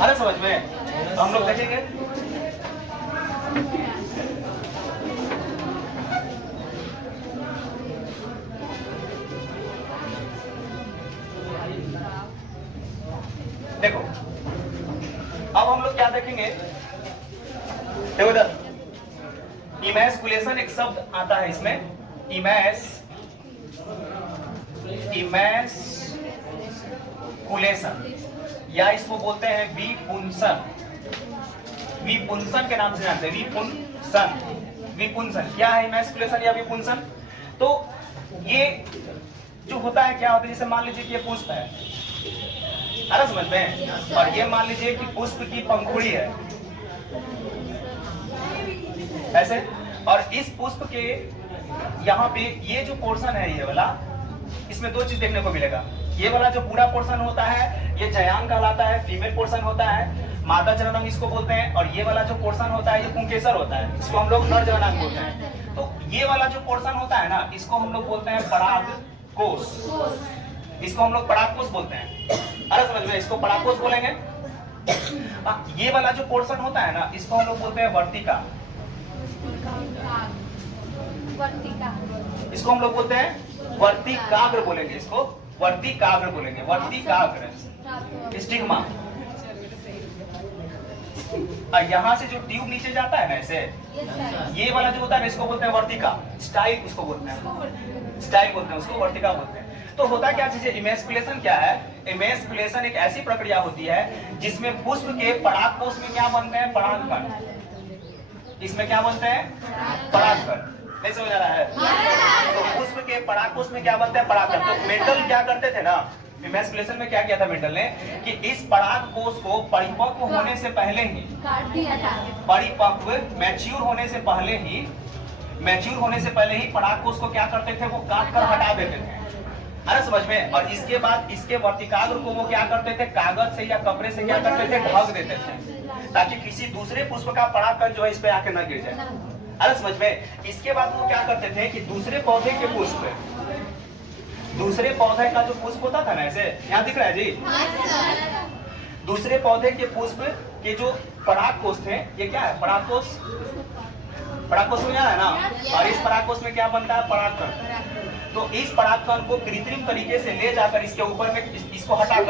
अरे समझ में? तो हम लोग देखेंगे। देखो अब हम लोग क्या देखेंगे, देखो इधर इमैस्कुलेशन एक शब्द आता है इसमें, इमैस्कुलेशन, या इसको बोलते हैं विपुंसन। विपुंसन के नाम से जानते हैं, विपुंसन क्या है? इमैस्कुलेशन या विपुंसन। तो ये जो होता है क्या होता है, जैसे मान लीजिए कि ये पुष्प है, अरे समझ में, और ये मान लीजिए कि पुष्प की पंखुड़ी है ऐसे, और इस पुष्प के यहाँ पे ये जो पोर्शन है, ये वाला, इसमें दो चीज देखने को मिलेगा। ये वाला जो पूरा पोर्शन होता है, ये जयांग कहलाता है, फीमेल पोर्शन होता है, मादा जननांग इसको बोलते हैं। और ये वाला जो पोर्शन होता है, ये पुंकेसर होता है, इसको हम लोग नर जननांग बोलते हैं। तो ये वाला जो पोर्शन होता है ना, इसको हम लोग बोलते हैं परागकोश, इसको हम लोग परागकोश बोलते हैं। अरे समझ में, इसको परागकोश बोलेंगे। ये वाला जो पोर्शन होता है ना, इसको हम लोग बोलते हैं वर्तिका, इसको हम लोग बोलते हैं वर्तिकाग्र बोलेंगे, इसको वर्तिकाग्र बोलेंगे, वर्तिकाग्र स्टिग्मा। और यहाँ से जो ट्यूब नीचे जाता है ना ऐसे, ये वाला जो होता है ना, इसको बोलते हैं वर्तिका, स्टाइल उसको बोलते हैं, स्टाइल बोलते हैं उसको, वर्तिका बोलते हैं। तो होता क्या चीज है? इमैस्कुलेशन क्या है? इमैस्कुलेशन एक ऐसी प्रक्रिया होती है जिसमें पुष्प के परागकोश में क्या बनते हैं? परागकण। इसमें क्या बनते हैं? परागकण। नहीं समझ आ रहा है? तो पुष्प के परागकोश में क्या बनते हैं? परागकण। तो मेंडल क्या करते थे ना, इमैस्कुलेशन में क्या किया था मेंडल ने कि इस परागकोश को परिपक्व होने से पहले ही काट दिया था, परिपक्व मैच्योर होने से पहले ही परागकोश को क्या करते थे? वो काट कर हटा देते थे। अरे समझ में? और इसके बाद इसके वर्तिकाग्र को वो क्या करते थे? कागज से या कपड़े से क्या करते थे? ढक देते थे, ताकि किसी दूसरे पुष्प का परागकण जो है इस पे आके न गिर जाए। अरे समझ में? इसके बाद वो क्या करते थे कि दूसरे पौधे के पुष्प, दूसरे पौधे का जो पुष्प होता था ना, ऐसे यहाँ दिख रहा है जी, दूसरे पौधे के पुष्प के जो परागकोश थे, ये क्या है? परागकोश, परागकोश में है ना, और इस परागकोश में क्या बनता है? परागकण। तो इस परागकण को कृत्रिम तरीके से ले जाकर इसके ऊपर में इसको हटा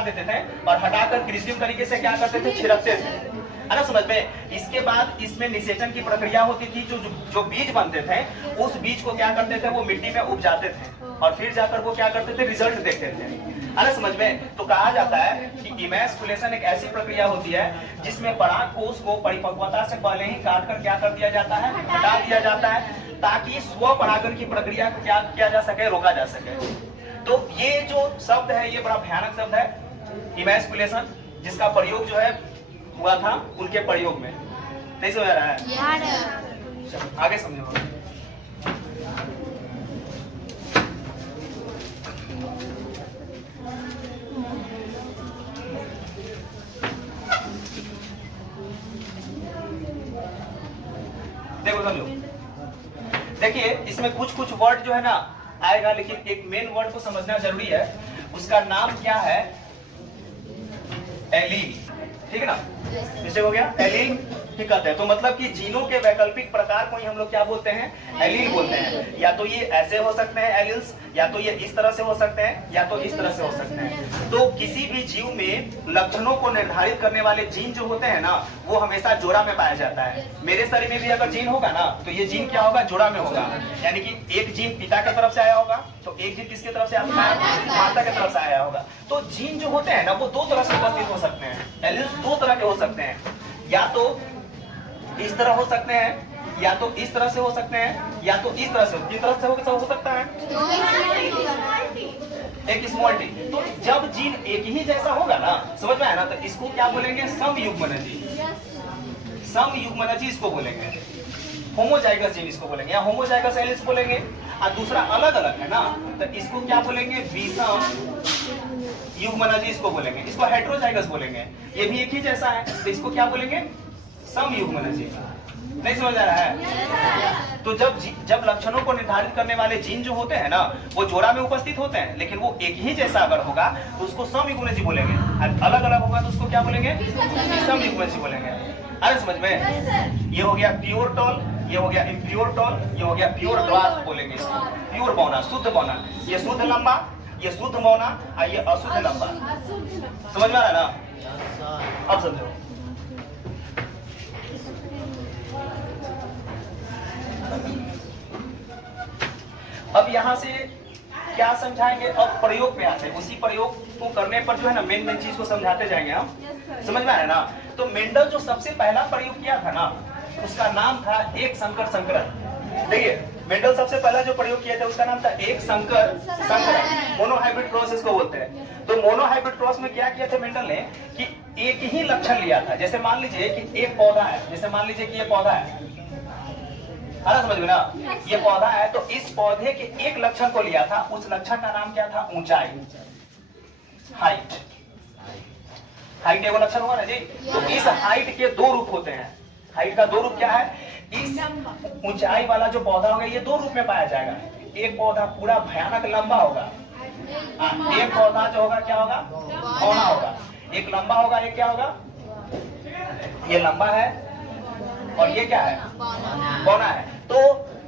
देते थे, और हटाकर कृत्रिम तरीके से क्या करते थे? छिड़कते थे। अरे समझ में? इसके बाद इसमें निषेचन की प्रक्रिया होती थी। जो बीज बनते थे, उस बीज को क्या करते थे? वो मिट्टी में उपजाते थे, और फिर जाकर वो क्या करते थे? रिजल्ट देखते थे। अरे समझ में? तो कहा जाता है कि इमैस्कुलेशन एक ऐसी प्रक्रिया होती है जिसमें परागकोश को परिपक्वता से पहले ही काट कर क्या कर दिया जाता है? हटा दिया जाता है, ताकि स्व परागण की प्रक्रिया को क्या किया जा सके? रोका जा सके। तो ये जो शब्द है, ये बड़ा भयानक शब्द है, इमैस्कुलेशन, जिसका प्रयोग जो है हुआ था उनके प्रयोग में। नहीं समझ आ रहा है? आगे समझो। देखो समझो, देखिए इसमें कुछ कुछ वर्ड जो है ना आएगा, लेकिन एक मेन वर्ड को समझना जरूरी है। उसका नाम क्या है? एलील, ठीक है ना? मिस्टेक हो गया, एलील ही कहते हैं। तो मतलब कि जीनों के वैकल्पिक प्रकार को ही हम लोग क्या बोलते हैं? एलील बोलते हैं। या तो ये ऐसे हो सकते हैं एलील्स, या तो ये इस तरह से हो सकते हैं, या तो इस तरह से हो सकते हैं। तो किसी भी जीव में लक्षणों को निर्धारित करने वाले जीन जो होते हैं ना, वो हमेशा जोड़ा में पाया जाता है। मेरे शरीर में भी अगर जीन होगा ना, तो ये जीन क्या होगा? जोड़ा में होगा। यानी कि एक जीन पिता की तरफ से आया होगा, तो एक जीन किसकी तरफ से आता है? माता की तरफ से आया होगा। तो जीन जो होते हैं ना, वो दो तरह से उपस्थित हो सकते हैं। एलील्स दो तरह के हो सकते हैं, या तो इस तरह हो सकते हैं, या तो इस तरह से हो सकते हैं, या तो इस तरह से। किस तरह से हो सकता है? एक स्मॉल टी। तो जब जीन एक ही जैसा होगा ना, समझ में आया ना, तो इसको क्या बोलेंगे? समयुग्मनजी। समयुग्मनजी इसको बोलेंगे। होमोजाइगस जीन इसको बोलेंगे, या होमोजाइगस एलील्स बोलेंगे। और दूसरा अलग अलग है ना, तो इसको क्या बोलेंगे? विषम युग्मनजी इसको बोलेंगे। इसको हेटेरोजाइगस बोलेंगे। ये भी एक ही जैसा है, तो इसको क्या बोलेंगे? समयुग्मनजी। नहीं समझ आ रहा है? तो जब लक्षणों को निर्धारित करने वाले जीन जो होते हैं ना, वो जोड़ा में उपस्थित होते हैं, लेकिन वो एक ही जैसा अगर होगा तो उसको समयुग्मनजी बोलेंगे। अलग अलग होगा तो उसको क्या बोलेंगे? समयुग्मनजी बोलेंगे। अरे समझ में? ये हो गया प्योर टॉल, ये हो गया इम्प्योर टॉल, ये हो गया प्योर ड्वार्फ बोलेंगे इसको। प्योर बौना, शुद्ध बौना। ये शुद्ध लंबा, ये शुद्ध मौना, और ये अशुद्ध लंबा। समझ में आ रहा है ना? अब समझो, अब यहां से क्या समझाएंगे? अब प्रयोग पे आते हैं। उसी प्रयोग को करने पर जो है ना, मेन चीज को समझाते जाएंगे हम। समझ में आ रहा है ना? तो मेंडल जो सबसे पहला प्रयोग किया था ना, उसका नाम था एक संकर संकरण। देखिए, मेंडल सबसे पहला जो प्रयोग किया था उसका नाम था एक संकर संकरण। मोनोहाइब्रिड क्रॉस इसको बोलते हैं। तो मोनोहाइब्रिड क्रॉस में क्या किया था मेंडल ने कि एक ही लक्षण लिया था। जैसे मान लीजिए कि एक पौधा है, जैसे मान लीजिए कि ये पौधा है, समझ में ना? ये पौधा है, तो इस पौधे के एक लक्षण को लिया था। उस लक्षण का नाम क्या था? ऊंचाई, हाइट। हाइट एगो लक्षण हुआ ना जी। तो इस हाइट के दो रूप होते हैं। हाइट का दो रूप क्या है? इस ऊंचाई वाला जो पौधा होगा, ये दो रूप में पाया जाएगा। एक पौधा पूरा भयानक लंबा होगा, एक पौधा जो होगा क्या होगा? बौना होगा। एक लंबा होगा, एक क्या होगा? ये लंबा है और ये क्या है? बौना है। तो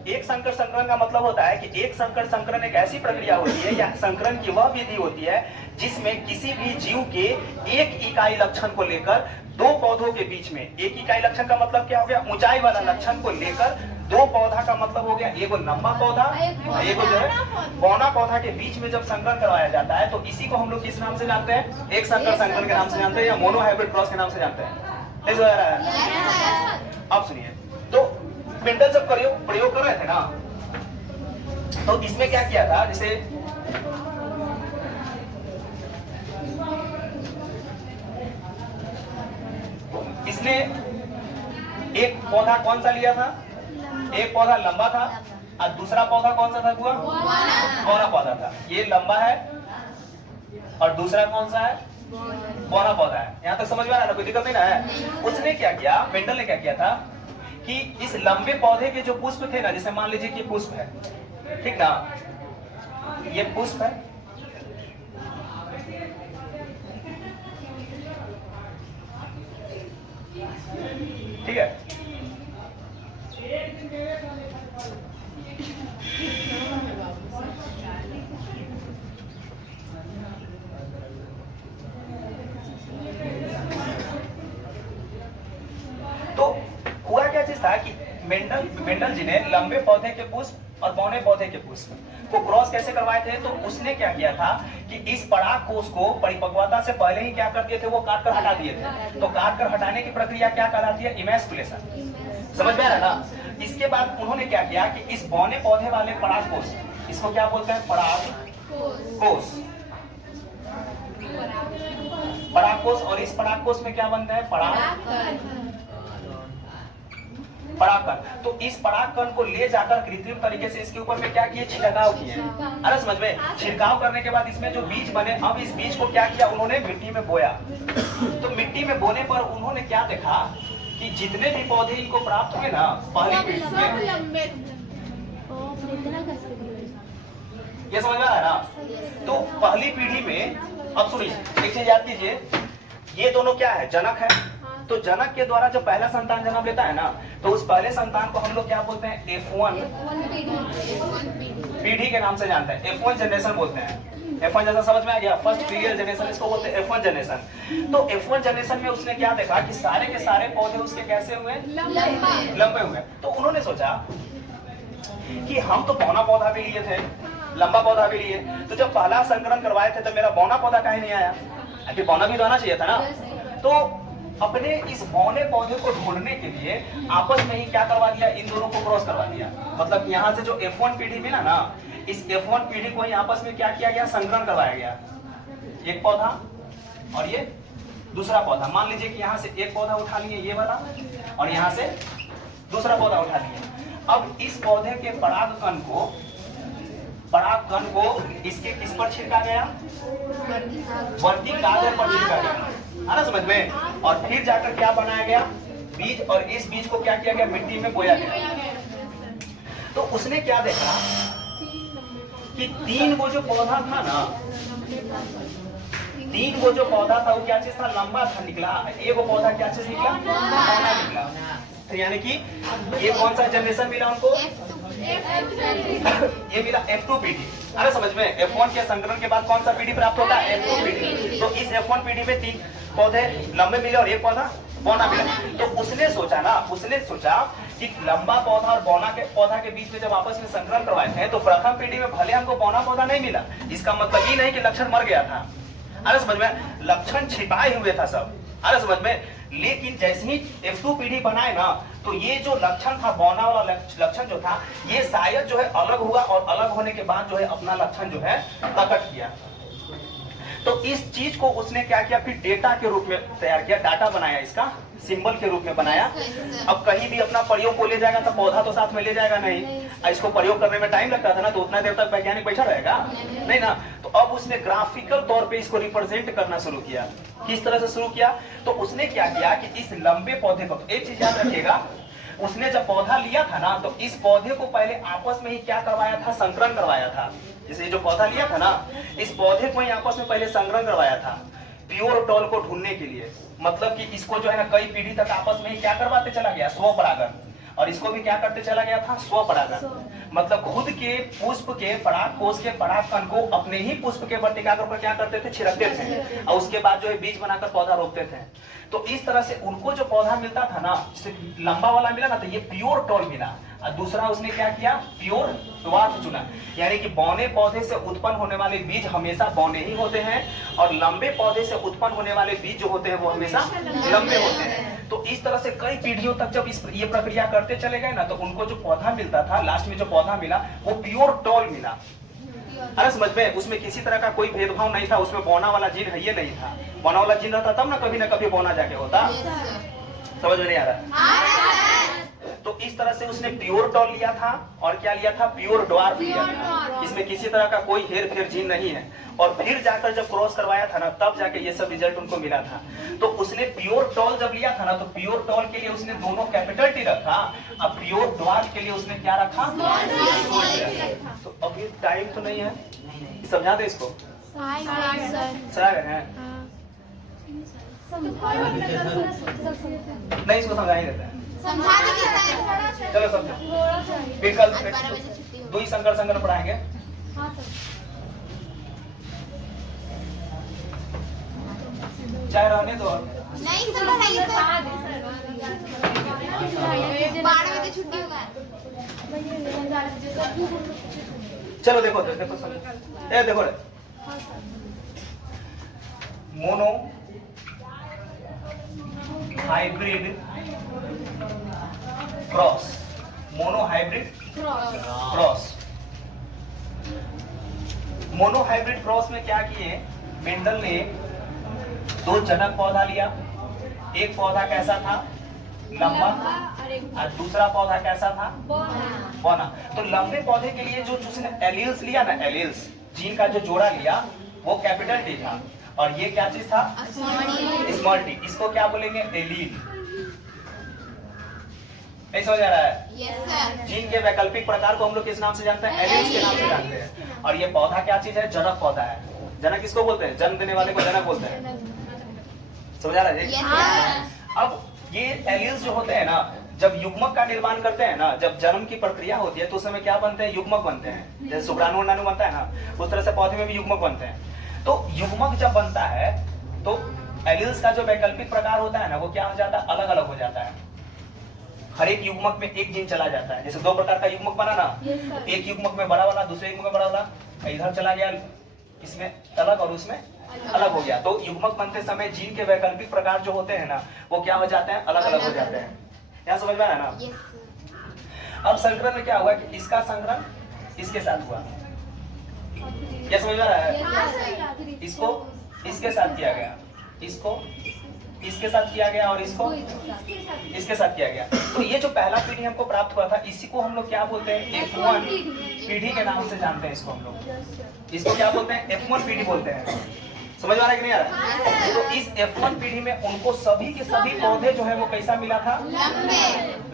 एक संकर संकरण का मतलब होता है कि एक संकर संकरण एक ऐसी प्रक्रिया होती है, या संकरण की वह विधि होती है जिसमें किसी भी जीव के एक इकाई लक्षण को लेकर दो पौधों के बीच में, एक इकाई लक्षण का मतलब क्या हो गया? ऊंचाई वाला लक्षण को लेकर दो पौधा का मतलब हो गया एगो लंबा पौधा, एगो जो है बौना पौधा के बीच में जब संकरण करवाया जाता है, तो इसी को हम लोग किस नाम से जानते हैं? एक संकर संकरण के नाम से जानते हैं, या मोनोहाइब्रिड क्रॉस के नाम से जानते हैं। नहीं समझ आ रहा है? अब सुनिए, तो मेंडल जब प्रयोग कर रहे थे ना, तो इसमें क्या किया था? जैसे इसने एक पौधा कौन सा लिया था? एक पौधा लंबा था और दूसरा पौधा कौन सा था? बौना पौधा था। ये लंबा है और दूसरा कौन सा है? बौना पौधा है। यहाँ तक समझ में आ रहा है? कोई दिक्कत नहीं ना है? उसने क्या किया, मेंडल ने क्या किया था कि इस लंबे पौधे के जो पुष्प थे ना, जैसे मान लीजिए कि पुष्प है, ठीक ना? ये पुष्प है, ठीक है? तो हुआ क्या चीज था कि मेंडल जी ने लंबे पौधे के पुष्प और बौने पौधे के पुष्प को क्रॉस कैसे करवाए थे? तो उसने क्या किया था कि इस पराग कोष को परिपक्वता से पहले ही क्या कर दिए थे? वो काट कर हटा दिए थे। तो काट कर हटाने की प्रक्रिया क्या कहलाती है? इमैस्कुलेशन। समझ में आ रहा ना? इसके बाद उन्होंने क्या किया कि इस बौने पौधे वाले पराग कोष, इसको क्या बोलते हैं? पराग कोष। पराग कोष, और इस पराग कोष में क्या बनता है? परागकण। तो इस परागकण को ले जाकर कृत्रिम तरीके से इसके ऊपर में क्या किए? छिड़काव किए। अरे समझ में? छिड़काव करने के बाद इसमें जो बीज बने, अब इस बीज को क्या किया? उन्होंने मिट्टी में बोया। तो मिट्टी में बोने पर उन्होंने क्या देखा कि जितने भी पौधे इनको प्राप्त हुए ना पहली पीढ़ी में, ये समझ में आ रहा है ना। तो पहली पीढ़ी में, अब सुनिए एक चीज याद कीजिए, ये दोनों क्या है, जनक है। तो जनक के द्वारा जब पहला संतान जन्म लेता है ना, तो उस पहले संतान को हम लोग क्या बोलते हैं, F1 पीढ़ी के नाम से जानते हैं, F1 जनरेशन बोलते हैं। F1 जैसा समझ में आ गया, फर्स्ट पीरियड जनरेशन इसको बोलते हैं, F1 जनरेशन। तो F1 जनरेशन में उसने क्या देखा कि सारे के सारे पौधे उसके कैसे हुए, लंबे हुए। तो उन्होंने सोचा कि हम तो बौना पौधा भी लिए थे, लंबा पौधा भी लिए, तो जब पहला संकरण करवाए थे तो मेरा बौना पौधा काहे नहीं आया, अभी बौना भी तो आना चाहिए था ना। तो अपने इस बौने पौधे को ढूंढने के लिए आपस में ही क्या करवा दिया, इन दोनों को क्रॉस करवा दिया। मतलब यहाँ से जो F1 पीढ़ी मिला ना, इस F1 पीढ़ी को ही आपस में क्या किया गया, संकरण करवाया गया। एक पौधा और ये दूसरा पौधा, मान लीजिए कि यहाँ से एक पौधा उठा लिए ये वाला, और यहाँ से दूसरा पौधा उठा लिए। अब इस पौधे के परागकण को इसके किस पर छिड़का गया, वर्ती कागज पर छिड़का गया, है ना समझ में। और फिर जाकर क्या बनाया गया, बीज, और इस बीज को क्या किया गया, मिट्टी में बोया गया। तो उसने क्या देखा कि तीन वो जो पौधा था ना, तीन वो जो पौधा था वो क्या चीज था, लंबा था, निकला। एक वो पौधा क्या चीज निकला, बौना निकला। तो यानी कि ये कौन सा जनरेशन मिला उनको, ये मिला F2 पीढ़ी। अरे समझ में, F1 के संकरण के बाद कौन सा पीढ़ी प्राप्त होता है, F2 पीढ़ी। तो इस F1 पीढ़ी में तीन पौधे लंबे मिले और एक पौधा बौना मिला। तो उसने सोचा कि लंबा पौधा और बौना के पौधा के बीच में जब आपस में संकरण करवाए थे, तो प्रथम पीढ़ी में भले हमको बौना पौधा नहीं मिला, इसका मतलब ये नहीं कि लक्षण मर गया था। अरे समझ में, लक्षण छिपाए हुए था सब। अरे समझ में, लेकिन जैसे ही F2 पीढ़ी बनाए ना, तो ये जो लक्षण था, बौना वाला लक्षण जो था, ये शायद जो है अलग हुआ, और अलग होने के बाद जो है अपना लक्षण जो है प्रकट किया। तो इस चीज को उसने क्या किया, फिर डेटा के रूप में तैयार किया, डाटा बनाया, इसका सिंबल के रूप में बनाया। अब कहीं भी अपना प्रयोग को ले जाएगा तो पौधा तो साथ में ले जाएगा नहीं, इसको प्रयोग करने में टाइम लगता था ना, तो उतना देर तक वैज्ञानिक बैठा रहेगा नहीं ना। तो अब उसने ग्राफिकल तौर पे इसको रिप्रेजेंट करना शुरू किया। किस तरह से शुरू किया, तो उसने क्या किया कि इस लंबे पौधे को, तो एक चीज याद रखिएगा, उसने जब पौधा लिया था ना, तो इस पौधे को पहले आपस में ही क्या करवाया था, संकरण करवाया था। जैसे जो पौधा लिया था ना, इस पौधे को ही आपस में पहले संकरण करवाया था, प्योर टॉल को ढूंढने के लिए। मतलब कि इसको जो है ना कई पीढ़ी तक आपस में ही क्या करवाते चला गया, स्वपरागन, और इसको भी क्या करते चला गया था, स्वपरागन। मतलब खुद के पुष्प के पराग कोष के परागकण को अपने ही पुष्प के वर्तिकाग्र पर क्या करते थे, छिड़कते थे, और उसके बाद जो है बीज बनाकर पौधा रोपते थे। तो इस तरह से उनको जो पौधा मिलता था ना, लंबा वाला मिला ना, तो ये प्योर टॉल मिला। और दूसरा उसने क्या किया, प्योर ड्वार्फ चुना। यानी कि बौने पौधे से उत्पन्न होने वाले बीज हमेशा बौने ही होते हैं, और लंबे पौधे से उत्पन्न होने वाले बीज जो होते हैं वो हमेशा लंबे होते हैं। तो इस तरह से कई पीढ़ियों तक जब ये प्रक्रिया करते चले गए ना, तो उनको जो पौधा मिलता था, लास्ट में जो पौधा मिला वो प्योर टॉल मिला। अरे समझ में, उसमें किसी तरह का कोई भेदभाव नहीं था, उसमें बौना वाला जीन है ये नहीं था। बौना वाला जीन रहता तब ना कभी बौना जाके होता। समझ में नहीं आ रहा। तो इस तरह से उसने प्योर टॉल लिया था, और क्या लिया था, प्योर ड्वार्फ लिया था। इसमें किसी तरह का कोई हेर फेर जीन नहीं है। और फिर जाकर जब क्रॉस करवाया था ना, तब जाके ये सब रिजल्ट उनको मिला था। तो उसने प्योर टॉल जब लिया था ना, तो प्योर टॉल के लिए उसने दोनों कैपिटल टी रखा, अब प्योर ड्वार्फ के लिए उसने क्या रखा, तो अभी टाइम तो नहीं है, समझा दे इसको, समझा गए हैं, नहीं इसको समझा ही देते हैं, चलो समझो। फिर कल दो ही संकर पढ़ाएंगे। चाहे रहने दो, नहीं सर पढ़ाइए सर, 12 बजे छुट्टी होगा। चलो देखो समझो, ए देखो रे, mono hybrid cross, mono hybrid cross. Mono hybrid cross में क्या किए, मेंडल ने दो जनक पौधा लिया। एक पौधा कैसा था, लंबा, और दूसरा पौधा कैसा था, बौना। तो लंबे पौधे के लिए जो उसने एलील्स लिया ना, एलील्स जीन का जो जोड़ा लिया वो कैपिटल टी था, और ये क्या चीज था, स्मॉल टी। इसको क्या बोलेंगे, एलील। नहीं समझ आ रहा है? Yes sir. जीन के वैकल्पिक प्रकार को हम लोग किस नाम से जानते हैं? एलील्स के नाम से जानते हैं। और ये पौधा क्या चीज है? जनक पौधा है। जनक किसको बोलते हैं? जन्म देने वाले को जनक बोलते हैं। समझ आ रहा है? Yes sir. अब ये एलील्स जो होते हैं ना, जब युग्मक का निर्माण करते हैं ना, जब जन्म की प्रक्रिया होती है तो उस समय क्या बनते हैं? युग्मक बनते हैं। जैसे शुक्राणु अंडाणु बनता है ना, उस तरह से पौधे में भी युग्मक बनते हैं। तो युग्मक जब बनता है तो एलील्स का जो वैकल्पिक प्रकार होता है ना, वो क्या हो जाता है? अलग अलग हो जाता है। हर एक युग्मक में एक जीन चला जाता है। जैसे दो प्रकार का युग्मक बना ना, एक युग्मक में बड़ा वाला, दूसरे युग्मक में बड़ा वाला इधर चला गया, इसमें अलग और उसमें अलग हो गया। तो युग्मक बनते समय जीन के वैकल्पिक प्रकार जो होते हैं ना, वो क्या हो जाते हैं? अलग अलग हो जाते हैं। यहाँ समझ में आया ना? Yes sir. अब संकरण में क्या हुआ कि इसका संकरण इसके साथ हुआ। क्या समझ में आ रहा है? इसको इसके साथ किया गया, इसको इसके साथ किया गया और इसको इसके साथ किया गया। तो ये जो पहला पीढ़ी हमको प्राप्त हुआ था, इसी को हम लोग क्या बोलते हैं? F1 पीढ़ी के नाम से जानते हैं इसको हम लोग। इसको क्या बोलते हैं? F1 पीढ़ी बोलते हैं। समझ में आ रहा है कि नहीं आ रहा? तो इस F1 पीढ़ी में उनको सभी के सभी पौधे जो है वो कैसा मिला था?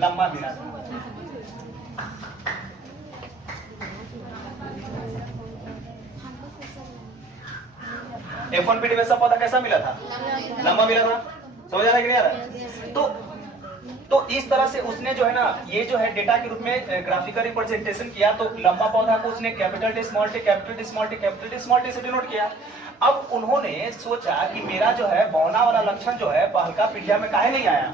लंबा मिला था। F1 पीढ़ी में सब पौधा कैसा मिला था? लंबा मिला था। समझ आ रहा है कि नहीं आ रहा? तो इस तरह से उसने जो है ना, ये जो है डेटा के रूप में ग्राफिकल रिप्रेजेंटेशन किया। तो लंबा पौधा को उसने capital T small T capital T small T capital T small T से डिनोट किया। अब उन्होंने सोचा कि मेरा जो है बौना वाला लक्षण जो है पहला पीढ़िया में काहे नहीं आया?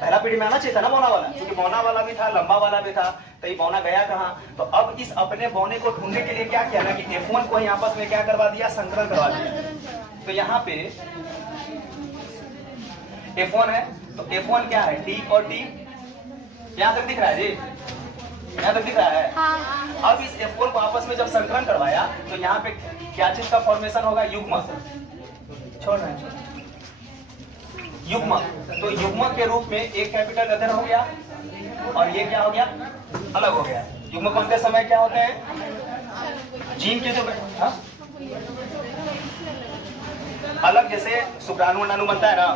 पहला पीढ़ी में आना चाहिए था ना बौना वाला, क्योंकि बौना वाला भी था, लंबा वाला भी था। तो ये बौना गया कहाँ? तो अब इस अपने बौने को ढूंढने के लिए क्या किया ना कि F1 को ही आपस में क्या करवा दिया? संकरण करवा दिया। तो यहाँ पे F1 है, तो F1 क्या है? T और T यहाँ तक दिख रहा है जी? यहाँ तक दिख रहा है? हाँ। अब इस F1 को आपस में जब संकरण करवाया तो यहाँ पे क्या चीज का फॉर्मेशन होगा? युग्मक। छोड़ रहे हैं युग्मक। तो युग्मक के रूप में एक कैपिटल लेटर हो गया और ये क्या हो गया? अलग हो गया। युग्मक बनते समय क्या होते हैं? जीन के जो हाँ? अलग, जैसे शुक्राणु अंडाणु बनता है ना,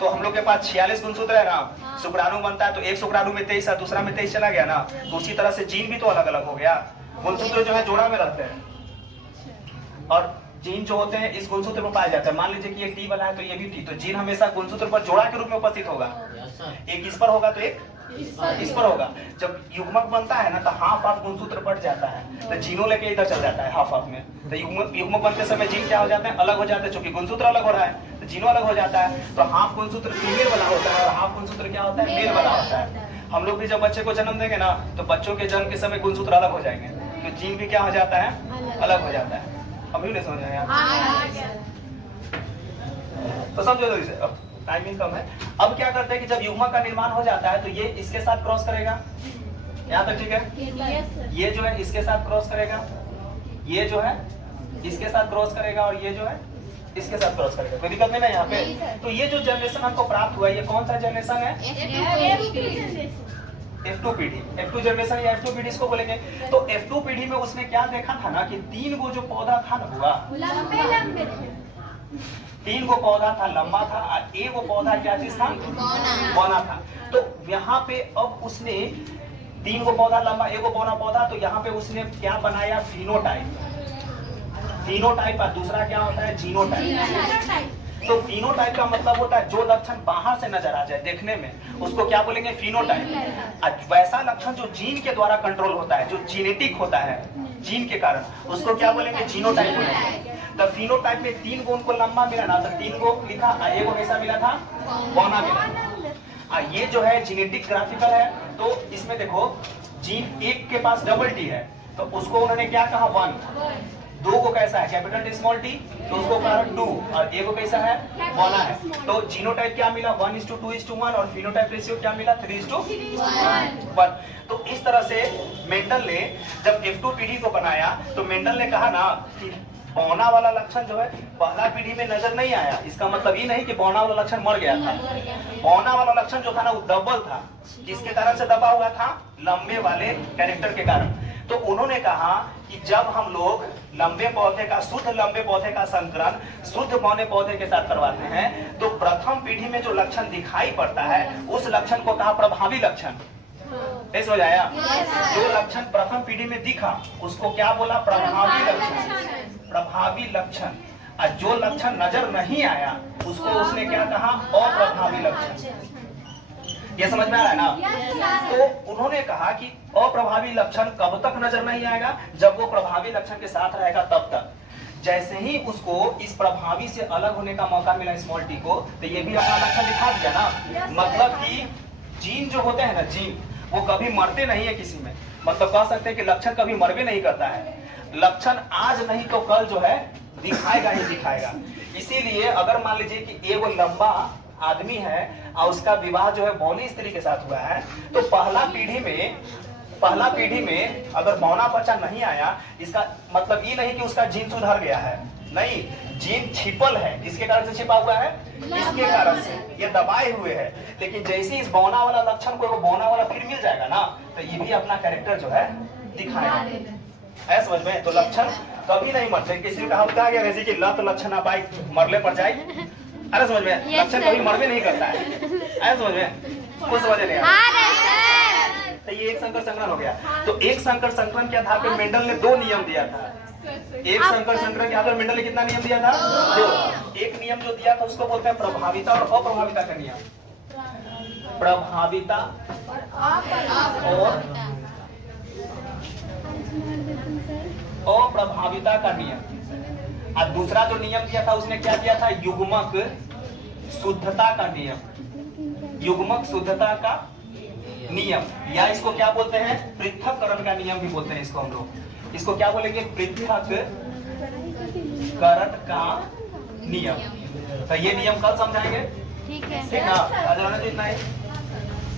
तो हम लोग के पास 46 गुणसूत्र है ना। शुक्राणु बनता है तो एक शुक्राणु में 23 है, दूसरा में 23 चला गया ना। तो उसी तरह से जीन भी तो अलग अलग हो गया। गुणसूत्र जो है जोड़ा में रहते हैं और जीन जो होते हैं इस गुणसूत्र पर पाया जाता है। मान लीजिए कि ये टी वाला है तो ये भी टी, तो जीन हमेशा गुणसूत्र पर जोड़ा के रूप में उपस्थित होगा। एक इस पर होगा तो एक इस पर होगा। जब युग्मक बनता है ना तो हाफ हाफ गुणसूत्र बढ़ जाता है, तो जीनों लेके इधर चल जाता है हाफ हाफ में। तो युग्मक बनते समय जीन क्या हो जाते हैं? अलग हो जाते हैं, क्योंकि गुणसूत्र अलग हो रहा है तो जीनों अलग हो जाता है। तो हाफ गुणसूत्र फीमेल वाला होता है और हाफ गुणसूत्र क्या होता है? मेल वाला होता है। हम लोग भी जब बच्चे को जन्म देंगे ना तो बच्चों के जन्म के समय गुणसूत्र अलग हो जाएंगे, तो जीन भी क्या हो जाता है? अलग हो जाता है। अभी नहीं समझ आया? तो समझो जल्दी से, अब टाइमिंग कम है। अब क्या करते हैं कि जब युग्मक का निर्माण हो जाता है तो ये इसके साथ क्रॉस करेगा। यहाँ तक ठीक है? ये जो है इसके साथ क्रॉस करेगा, ये जो है इसके साथ क्रॉस करेगा और ये जो है इसके साथ क्रॉस करेगा। कोई दिक्कत नहीं ना यहाँ पे? तो ये जो जनरेशन हमको प्राप्त हुआ, ये कौन सा जनरेशन है? F2 पीढ़ी। F2 जनरेशन या F2 पीढ़ी इसको बोलेंगे। तो F2 पीढ़ी में उसने क्या देखा था ना कि 3 गो जो पौधा था ना हुआ, 3 गो पौधा था लंबा था और एक गो पौधा क्या चीज था? बौना था। तो यहाँ पे अब उसने 3 गो पौधा लंबा, एक गो बौना पौधा, तो यहाँ पे उसने क्या बनाया? फिनोटाइप। फिनोटाइप और दूसरा क्या होता है? जीनोटाइप। तो फिनोटाइप का मतलब होता है जो लक्षण बाहर से नजर आ जाए देखने में, उसको क्या बोलेंगे? फिनोटाइप। वैसा लक्षण जो जीन के द्वारा कंट्रोल होता है, जो जीनेटिक होता है जीन के कारण, उसको क्या बोलेंगे? जीनोटाइप बोलेंगे। तो फिनोटाइप में 3 गो उनको लंबा मिला ना, तो 3 गो लिखा और एक गो कैसा मिला था? बौना मिला। ये जो है जीनेटिक ग्राफिकल है। तो इसमें देखो जीन एक के पास डबल टी है तो उसको उन्होंने क्या कहा? 1। 2 को कैसा है? कैपिटल टी स्मॉल टी, तो उसको कहा 2 और एक को कैसा है? बौना है। तो जीनोटाइप क्या मिला? 1:2:1 और फिनोटाइप रेशियो क्या मिला? 3:1। तो इस तरह से मेंडल ने जब F2 पीढ़ी को बनाया तो मेंडल ने कहा ना कि बौना वाला लक्षण जो है पहला पीढ़ी में नजर नहीं आया। इसका मतलब ये नहीं कि बौना वाला लक्षण मर गया था। बौना वाला लक्षण जो था ना वो डबल था। किसके कारण से दबा हुआ था? लंबे वाले कैरेक्टर के कारण। तो उन्होंने कहा कि जब हम लोग लंबे पौधे का, शुद्ध लंबे पौधे का संकरण शुद्ध बौने पौधे के साथ करवाते हैं तो प्रथम पीढ़ी में जो लक्षण दिखाई पड़ता है उस लक्षण को कहा प्रभावी लक्षण। ऐसा हो जाएगा। जो लक्षण प्रथम पीढ़ी में दिखा उसको क्या बोला? प्रभावी लक्षण। प्रभावी लक्षण। और जो लक्षण नजर नहीं आया उसको उसने क्या कहा? अप्रभावी लक्षण। ये समझ में आ रहा है ना? तो उन्होंने कहा कि अप्रभावी लक्षण कब तक नजर नहीं आएगा? जब वो प्रभावी लक्षण के साथ रहेगा तब तक। जैसे ही उसको इस प्रभावी से अलग होने का मौका मिला स्मॉल टी को, तो ये भी अपना लक्षण दिखा दिया ना। मतलब कि जीन जो होते हैं ना, जीन वो कभी मरते नहीं है किसी में। मतलब कह सकते हैं कि लक्षण कभी मर भी नहीं करता है। लक्षण आज नहीं तो कल जो है दिखाएगा ही दिखाएगा। इसीलिए अगर मान लीजिए कि एक वो लंबा आदमी है और उसका विवाह जो है बौनी स्त्री के साथ हुआ है, तो पहला पीढ़ी में अगर बौना बच्चा नहीं आया, इसका मतलब ये नहीं कि उसका जीन सुधर गया है। नहीं, जीन छिपल है। किसके कारण से छिपा हुआ है? इसके कारण से ये दबाए हुए है। लेकिन जैसे इस बौना वाला लक्षण को बौना वाला फिर मिल जाएगा ना, तो ये भी अपना कैरेक्टर जो है दिखाएगा। है समझ में? तो लक्षण कभी नहीं मरते। किसी ने कहा क्या कि लत लक्षण आप आए मरले पर जाए। अरे समझ में? लक्षण कभी मर भी नहीं करता है। अरे समझ में? कुछ समझ नहीं आया। तो ये एक संकर संकरण हो गया। तो एक संकर संकरण के आधार पर मेंडल ने 2 नियम दिया था। एक संकर संकरण के आधार पर मेंडल ने कितना नियम दिया था? 2। एक नियम जो दिया था उसको बोलते हैं प्रभाविता और अप्रभाविता का नियम। प्रभाविता और अप्रभाविता का नियम। और दूसरा जो नियम दिया था उसने क्या दिया था? युग्मक शुद्धता का नियम। युग्मक शुद्धता का नियम, या इसको क्या बोलते हैं? पृथक्करण का नियम भी बोलते हैं इसको हम लोग। इसको क्या बोलेंगे? पृथक्करण का नियम। तो ये नियम कल समझाएंगे। ठीक है ठीक ना? आज इतना ही।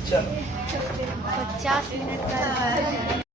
चलो 50 मिनट का